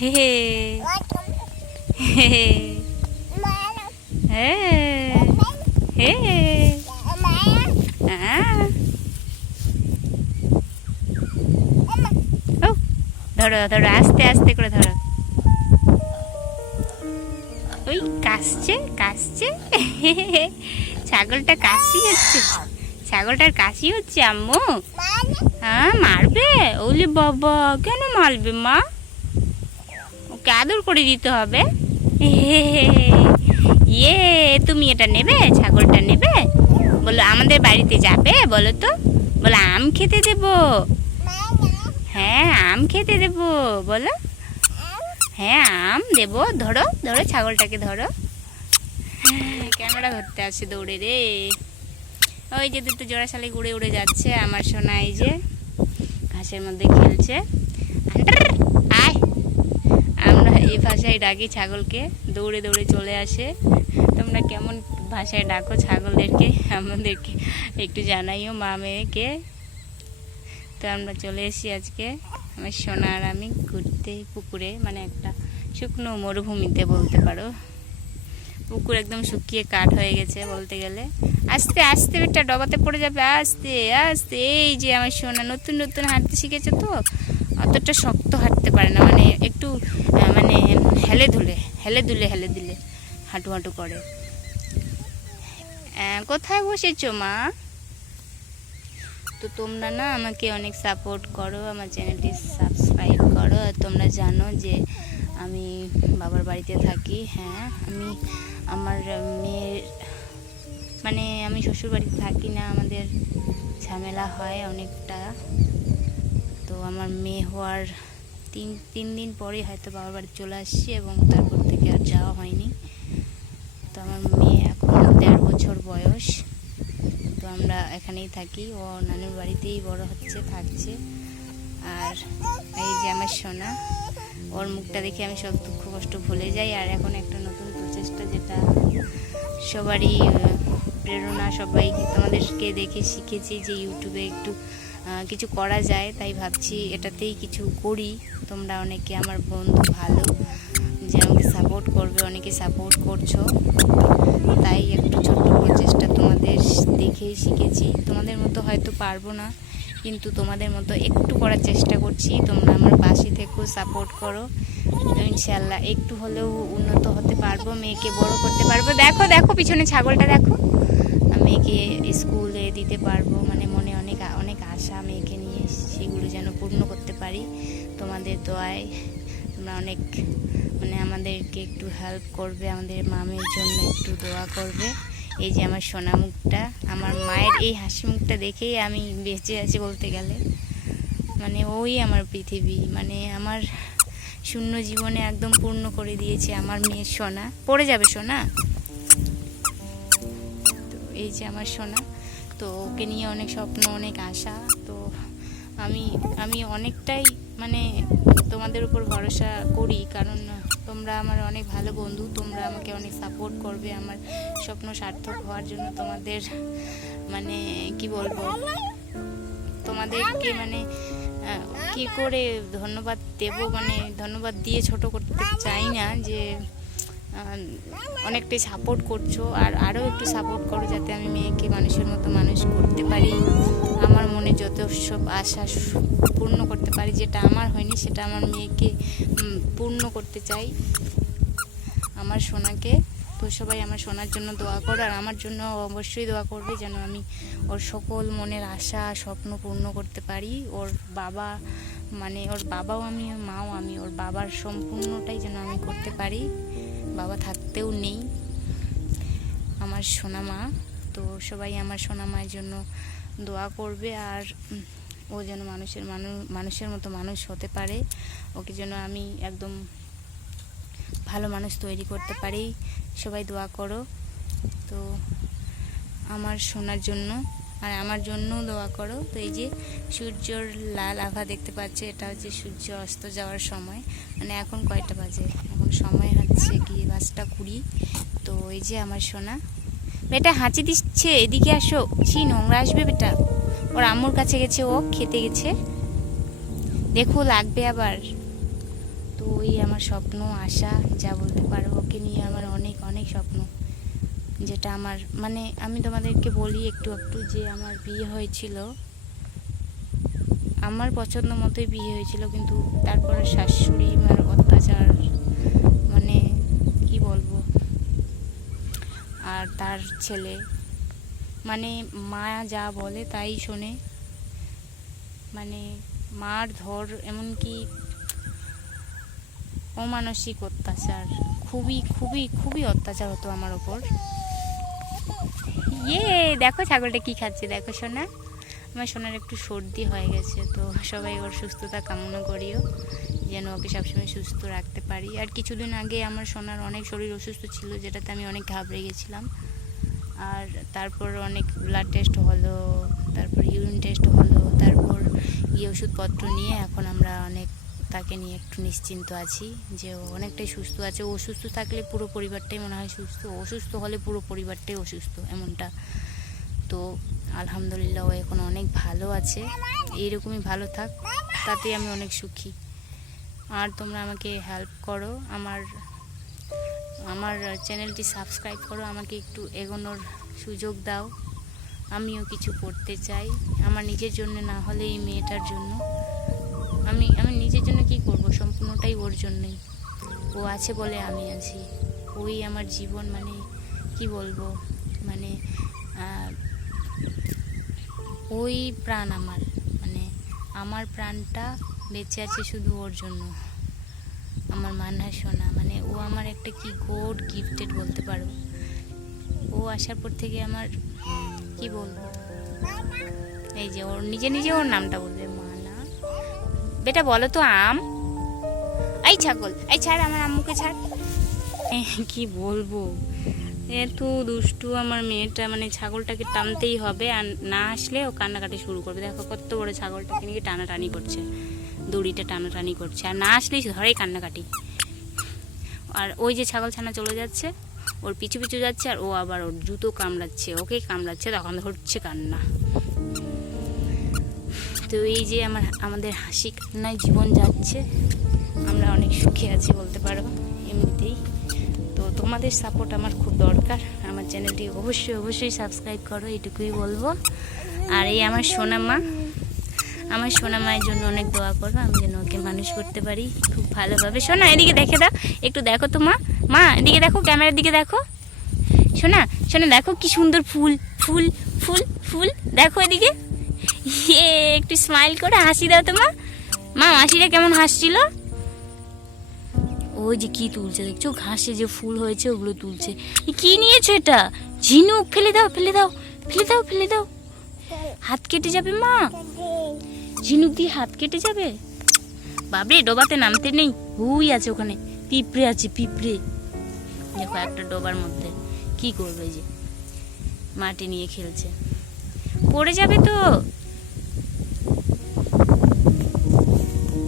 হে হে হে হে হে ও ধরো ধরো, আস্তে আস্তে করে ধরো। ওই কাশছে কাশছে, ছাগলটা কাশি হচ্ছে, ছাগলটার কাশি হচ্ছে আম্মু। হ্যাঁ মারবে? ওলে বাবা, কেন মারবে মা? ওকে আদর করে দিতে হবে। ইয়ে, তুমি এটা নেবে, ছাগলটা নেবে? বলো আমাদের বাড়িতে যাবে, বলো তো। বলো আম খেতে দেবো। হ্যাঁ আম খেতে দেবো, বলো। হ্যাঁ আম দেবো, ধরো ধরো, ছাগলটাকে ধরো। ক্যামেরা ধরতে আসে দৌড়ে রে। ওই যে দুটো জোড়া শালিক উড়ে উড়ে যাচ্ছে, আমার সোনা এই যে ঘাসের মধ্যে খেলছে। আয়, আমরা এই ভাষায় ডাকি ছাগলকে, দৌড়ে দৌড়ে চলে আসে। তোমরা কেমন ভাষায় ডাকো ছাগলদেরকে আমাদেরকে একটু জানাইও, মা মেয়েকে। তো আমরা চলে এসেছি আজকে আমার সোনা আর আমি ঘুরতে পুকুরে, মানে একটা শুকনো মরুভূমিতে বলতে পারো। পুকুর একদম শুকিয়ে কাঠ হয়ে গেছে বলতে গেলে। আস্তে আস্তে বেটা, ডবাতে পড়ে যাবে, আস্তে আস্তে। এই যে আমার সোনা নতুন নতুন হাঁটতে শিখেছে, তো অতটা শক্ত হাঁটতে পারে না, মানে একটু মানে হেলে দুলে হাঁটু হাঁটু করে। কোথায় বসেছো মা? তো তোমরা না আমাকে অনেক সাপোর্ট করো, আমার চ্যানেলটি সাবস্ক্রাইব করো। আর তোমরা জানো যে আমি বাবার বাড়িতে থাকি। হ্যাঁ আমি আমার মেয়ের, মানে আমি শ্বশুর বাড়িতে থাকি না, আমাদের ঝামেলা হয় অনেকটা। তো আমার মেয়ে হওয়ার তিন দিন পরে হয়তো বাবার বাড়ি চলে আসছি, এবং তারপর থেকে আর যাওয়া হয়নি। তো আমার মেয়ে এখন 13 বছর বয়স। তো আমরা এখানেই থাকি, ও নানুর বাড়িতেই বড় হচ্ছে, থাকছে। আর এই যে আমার সোনা, ওর মুখটা দেখে আমি সব দুঃখ কষ্ট ভুলে যাই। আর এখন একটা নতুন প্রচেষ্টা, যেটা সবারই প্রেরণা, সবাই তোমাদেরকে দেখে শিখেছি যে ইউটিউবে একটু কিছু করা যায়, তাই ভাবছি এটাতেই কিছু করি। তোমরা অনেকে আমার বন্ধু ভালো, যে আমাকে সাপোর্ট করবে, অনেকে সাপোর্ট করছো, তাই একটু ছোট্ট প্রচেষ্টা তোমাদের দেখেই শিখেছি। তোমাদের মতো হয়তো পারবো না, কিন্তু তোমাদের মতো একটু করার চেষ্টা করছি। তোমরা আমার পাশে থেকেও সাপোর্ট করো, ইনশাল্লাহ একটু হলেও উন্নত হতে পারবো, মেয়েকে বড় করতে পারবো। দেখো দেখো পিছনে ছাগলটা দেখো, মেয়েকে স্কুলে দিতে পারবো, মানে মনে অনেক অনেক আশা মেয়েকে নিয়ে, সেগুলো যেন পূর্ণ করতে পারি। তোমাদের দোয়ায় তোমরা অনেক, মানে আমাদেরকে একটু হেল্প করবে, আমাদের মামের জন্য একটু দোয়া করবে। এই যে আমার সোনা মুখটা, আমার মায়ের এই হাসি মুখটা দেখেই আমি বেঁচে আছি বলতে গেলে। মানে ওই আমার পৃথিবী, মানে আমার শূন্য জীবনে একদম পূর্ণ করে দিয়েছে আমার মেয়ের সোনা। পড়ে যাবে সোনা। তো এই যে আমার সোনা, তো ওকে নিয়ে অনেক স্বপ্ন, অনেক আশা। তো আমি অনেকটাই মানে তোমাদের উপর ভরসা করি, কারণ তোমরা আমার অনেক ভালো বন্ধু, তোমরা আমাকে অনেক সাপোর্ট করবে আমার স্বপ্ন সার্থক হওয়ার জন্য। তোমাদের মানে কি বলবো, তোমাদেরকে মানে কি করে ধন্যবাদ দেব, মানে ধন্যবাদ দিয়ে ছোট করতে চাই না, যে অনেকটাই সাপোর্ট করছো। আর আরও একটু সাপোর্ট করো, যাতে আমি মেয়েকে মানুষের মতো মানুষ করতে পারি, আমার মনে যত সব আশা পূর্ণ করতে পারি। যেটা আমার হয়নি সেটা আমার মেয়েকে পূর্ণ করতে চাই, আমার সোনাকে। তো সবাই আমার সোনার জন্য দোয়া করো, আর আমার জন্য অবশ্যই দোয়া করবে, যেন আমি ওর সকল মনের আশা স্বপ্ন পূর্ণ করতে পারি। ওর বাবা, মানে ওর বাবাও আমি, ওর মাও আমি, ওর বাবার সম্পূর্ণটাই যেন আমি করতে পারি। বাবা থাকতেও নেই আমার সোনা মা। তো সবাই আমার সোনা মায়ের জন্য দোয়া করবে, আর ও যেন মানুষের মতো মানুষ হতে পারে, ওকে যেন আমি একদম ভালো মানুষ তৈরি করতে পারি। সবাই দোয়া করো। তো আমার সোনার জন্য আর আমার জন্যও দোয়া করো। তো এই যে সূর্যর লাল আভা দেখতে পাচ্ছে, এটা হচ্ছে সূর্য অস্ত যাওয়ার সময়। মানে এখন কয়টা বাজে, এখন সময় হচ্ছে গিয়ে 5:20। তো এই যে আমার সোনা বেটা হাঁচি দিচ্ছে, এদিকে আসো। ছি, নোংরা আসবে বেটা। ওর আম্মুর কাছে গেছে, ও খেতে গেছে, দেখো লাগবে আবার। তো ওই আমার স্বপ্ন, আশা যা বলতে পারো, ওকে নিয়ে আমার অনেক অনেক স্বপ্ন। যেটা আমার মানে আমি তোমাদেরকে বলি একটু একটু যে আমার বিয়ে হয়েছিল, আমার পছন্দ মতোই বিয়ে হয়েছিল, কিন্তু তারপরে শাশুড়ি মার অত্যাচার, মানে কি বলবো, আর তার ছেলে, মানে মা যা বলে তাই শোনে, মানে মার ধর, এমনকি অমানসিক অত্যাচার, খুবই খুবই খুবই অত্যাচার হতো আমার ওপর। দেখো ছাগলটা কি খাচ্ছে, দেখো সোনা। আমার সোনার একটু সর্দি হয়ে গেছে, তো সবাই ওর সুস্থতা কামনা করিও, যেন ওকে সবসময় সুস্থ রাখতে পারি। আর কিছুদিন আগে আমার সোনার অনেক শরীর অসুস্থ ছিল, যেটাতে আমি অনেক ঘাবড়ে গেছিলাম। আর তারপর অনেক ব্লাড টেস্ট হলো, তারপর ইউরিন টেস্ট হলো, তারপর ওষুধপত্র নিয়ে এখন আমরা অনেক তাকে নিয়ে একটু নিশ্চিন্ত আছি যে ও অনেকটাই সুস্থ আছে। ও সুস্থ থাকলে পুরো পরিবারটাই মনে হয় সুস্থ, অসুস্থ হলে পুরো পরিবারটাই অসুস্থ, এমনটা। তো আলহামদুলিল্লাহ ও এখন অনেক ভালো আছে, এইরকমই ভালো থাক, তাতে আমি অনেক সুখী। আর তোমরা আমাকে হেল্প করো, আমার চ্যানেলটি সাবস্ক্রাইব করো, আমাকে একটু এগোনোর সুযোগ দাও। আমিও কিছু করতে চাই, আমার নিজের জন্য না হলে এই মেয়েটার জন্য। আমি নিজের জন্য কি করব, সম্পূর্ণটাই ওর জন্যই। ও আছে বলে আমি আছি, ওই আমার জীবন, মানে কি বলবো, মানে ওই প্রাণ আমার, মানে আমার প্রাণটা বেঁচে আছে শুধু ওর জন্য। আমার মানহা সোনা, মানে ও আমার একটা কি গড গিফটেড বলতে পারো। ও আসার পর থেকে আমার কি বলবো, এই যে ওর নিজে নিজে ওর নামটা বলবে, মানা বেটা বলো তো আম। এই ছাগল, এই ছাড় আমার আম্মুকে ছাড়। কি বলবো, এত দুষ্টু আমার মেয়েটা, মানে ছাগলটাকে টানতেই হবে, আর না আসলে ও কান্নাকাটি শুরু করবে। দেখো কত বড় ছাগলটাকে নিয়ে টানাটানি করছে, দড়িটা টানাটানি করছে, আর না আসলেই ধরে কান্নাকাটি। আর ওই যে ছাগল ছানা চলে যাচ্ছে, ওর পিছু পিছু যাচ্ছে, আর ও আবার ওর জুতো কামড়াচ্ছে, ওকে কামড়াচ্ছে, তখন ধরছে কান্না। তো এই যে আমাদের হাসি কান্নায় জীবন যাচ্ছে, আমরা অনেক সুখে আছি বলতে পারো এমনিতেই। তো তোমাদের সাপোর্ট আমার খুব দরকার, আমার চ্যানেলটি অবশ্যই অবশ্যই সাবস্ক্রাইব করো, এটুকুই বলবো। আর এই আমার সোনামা, আমার সোনা মায়ের জন্য অনেক দোয়া করো, আমি যেন ওকে মানুষ করতে পারি খুব ভালোভাবে। সোনা এদিকে দেখে দাও, একটু দেখো তো মা এদিকে দেখো, ক্যামেরার দিকে দেখো। সোনা সোনা দেখো কি সুন্দর ফুল ফুল ফুল ফুল, দেখো এদিকে, একটু স্মাইল করে হাসি দাও তো মা মাসিরা কেমন হাসছিল। ওই যে কি তুলছে দেখছো, ঘাসে যে ফুল হয়েছে ওগুলো তুলছে। কি নিয়েছো এটা? ঝিনুক, ফেলে দাও ফেলে দাও ফেলে দাও ফেলে দাও, হাত কেটে যাবে মা, ঝিনুক দিয়ে হাত কেটে যাবে। বাবরে ডোবাতে নামতে নেই, হুই আছে ওখানে, পিঁপড়ে আছে, পিঁপড়ে দেখো একটা ডোবার মধ্যে কি করবে, যে মাটি নিয়ে খেলছে, পড়ে যাবে তো।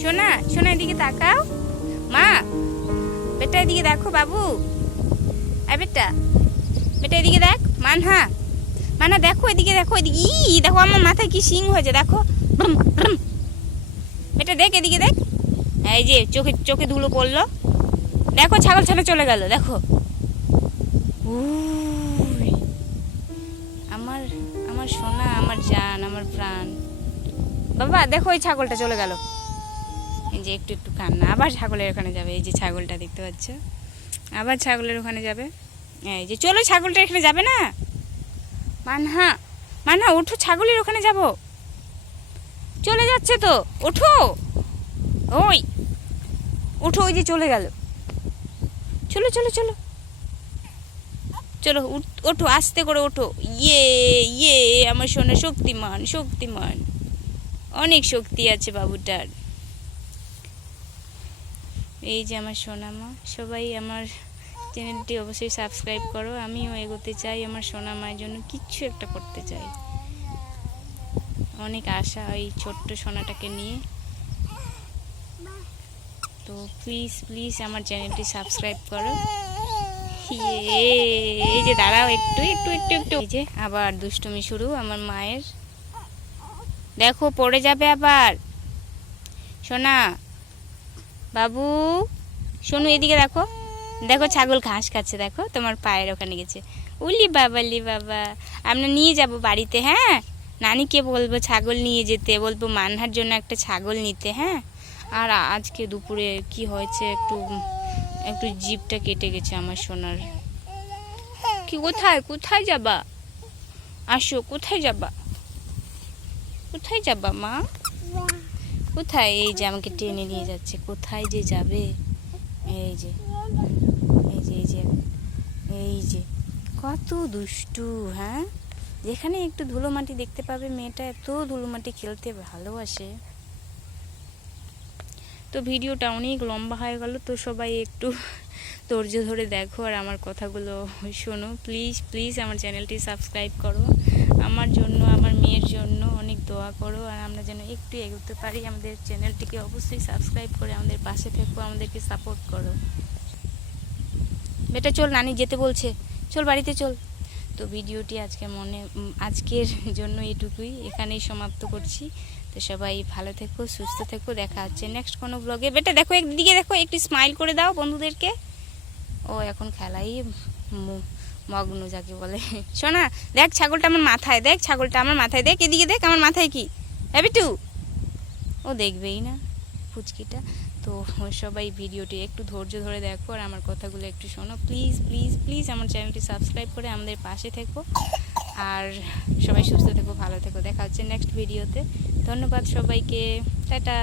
সোনা সোনা এদিকে তাকাও, মা বেটা এদিকে দেখো, বাবু আই বেটা বেটা এদিকে দেখ, মানহা দেখো এদিকে দেখো, এদিকে দেখো আমার মাথায় কি শিং হয়েছে, দেখো বেটা দেখ এদিকে দেখ, এই যে চোখে চোখে ধুলো পড়লো, দেখো ছাগল ছানা চলে গেল, দেখো আমার সোনা, আমার জান, আমার প্রাণ বাবা। দেখো ওই ছাগলটা চলে গেল, এই যে একটু একটু কান্না, আবার ছাগলের ওখানে যাবে, এই যে ছাগলটা দেখতে পাচ্ছ, আবার ছাগলের ওখানে যাবে, এই যে চলো ছাগলটা এখানে যাবে না, মানহা ওঠো, ছাগলের ওখানে যাব, চলে যাচ্ছে তো, ওঠো ওই ওঠো, ওই যে চলে গেল, চলো চলো চলো চলো ওঠো, আস্তে করে ওঠো, ইয়ে আমার সোনা শক্তিমান শক্তিমান, অনেক শক্তি আছে বাবুটার। এই যে আমার সোনামা, সবাই আমার চ্যানেলটি অবশ্যই সাবস্ক্রাইব করো, আমিও এগোতে চাই, আমার সোনা মায়ের জন্য কিচ্ছু একটা করতে চাই, অনেক আশা এই ছোট্ট সোনাটাকে নিয়ে। তো প্লিজ প্লিজ আমার চ্যানেলটি সাবস্ক্রাইব করো। এই যে দাঁড়াও একটু একটু একটু একটু, এই যে আবার দুষ্টুমি শুরু আমার মায়ের, দেখো পড়ে যাবে আবার সোনা, বাবু শোনো, এদিকে দেখো, দেখো ছাগল ঘাস খাচ্ছে, দেখো তোমার পায়ের ওখানে গেছে। উলি বাবা, লি বাবা, আমরা নিয়ে যাব বাড়িতে, হ্যাঁ নানিকে বলবো ছাগল নিয়ে যেতে, বলবো মানহার জন্য একটা ছাগল নিতে, হ্যাঁ। আর আজকে দুপুরে কি হয়েছে, একটু একটু জিভটা কেটে গেছে আমার সোনার। কি কোথায় কোথায় যাবা, আসো, কোথায় যাবা, কোথায় যাবা মা, কোথায়? এই যে আমাকে টেনে নিয়ে যাচ্ছে, কোথায় যে যাবে, এই যে এই যে এই যে এই যে কত দুষ্টু, হ্যাঁ। যেখানে একটু ধুলো মাটি দেখতে পাবে, মেয়েটা এত ধুলো মাটি খেলতে ভালোবাসে। তো ভিডিওটা অনেক লম্বা হয়ে গেল, তো সবাই একটু ধৈর্য ধরে দেখো আর আমার কথাগুলো শোনো। প্লিজ প্লিজ আমার চ্যানেলটি সাবস্ক্রাইব করো, আমার জন্য, আমার মেয়ের জন্য অনেক দোয়া করো, আর আমরা যেন একটু এগোতে পারি। আমাদের চ্যানেলটিকে অবশ্যই সাবস্ক্রাইব করে আমাদের পাশে থেকো, আমাদেরকে সাপোর্ট করো। বেটা চল, নানি যেতে বলছে, চল বাড়িতে চল। তো ভিডিওটি আজকের জন্য এটুকুই, এখানেই সমাপ্ত করছি। তো সবাই ভালো থেকো, সুস্থ থেকো, দেখা হচ্ছে নেক্সট কোনো ব্লগে। বেটা দেখো, একদিকে দেখো, একটু স্মাইল করে দাও বন্ধুদেরকে। ও এখন খেলাই মগ্ন যাকে বলে। শোনা, দেখ ছাগলটা আমার মাথায়, দেখ ছাগলটা আমার মাথায়, দেখ এদিকে দেখ আমার মাথায় কি, হ্যাঁ বিটু? ও দেখবেই না ফুচকিটা। তো সবাই ভিডিওটি একটু ধৈর্য ধরে দেখো আর আমার কথাগুলো একটু শোনো। প্লিজ প্লিজ প্লিজ আমার চ্যানেলটি সাবস্ক্রাইব করে আমাদের পাশে থেকো, আর সবাই সুস্থ থেকো, ভালো থেকো। দেখা হচ্ছে নেক্সট ভিডিওতে। ধন্যবাদ সবাইকে, টাটা।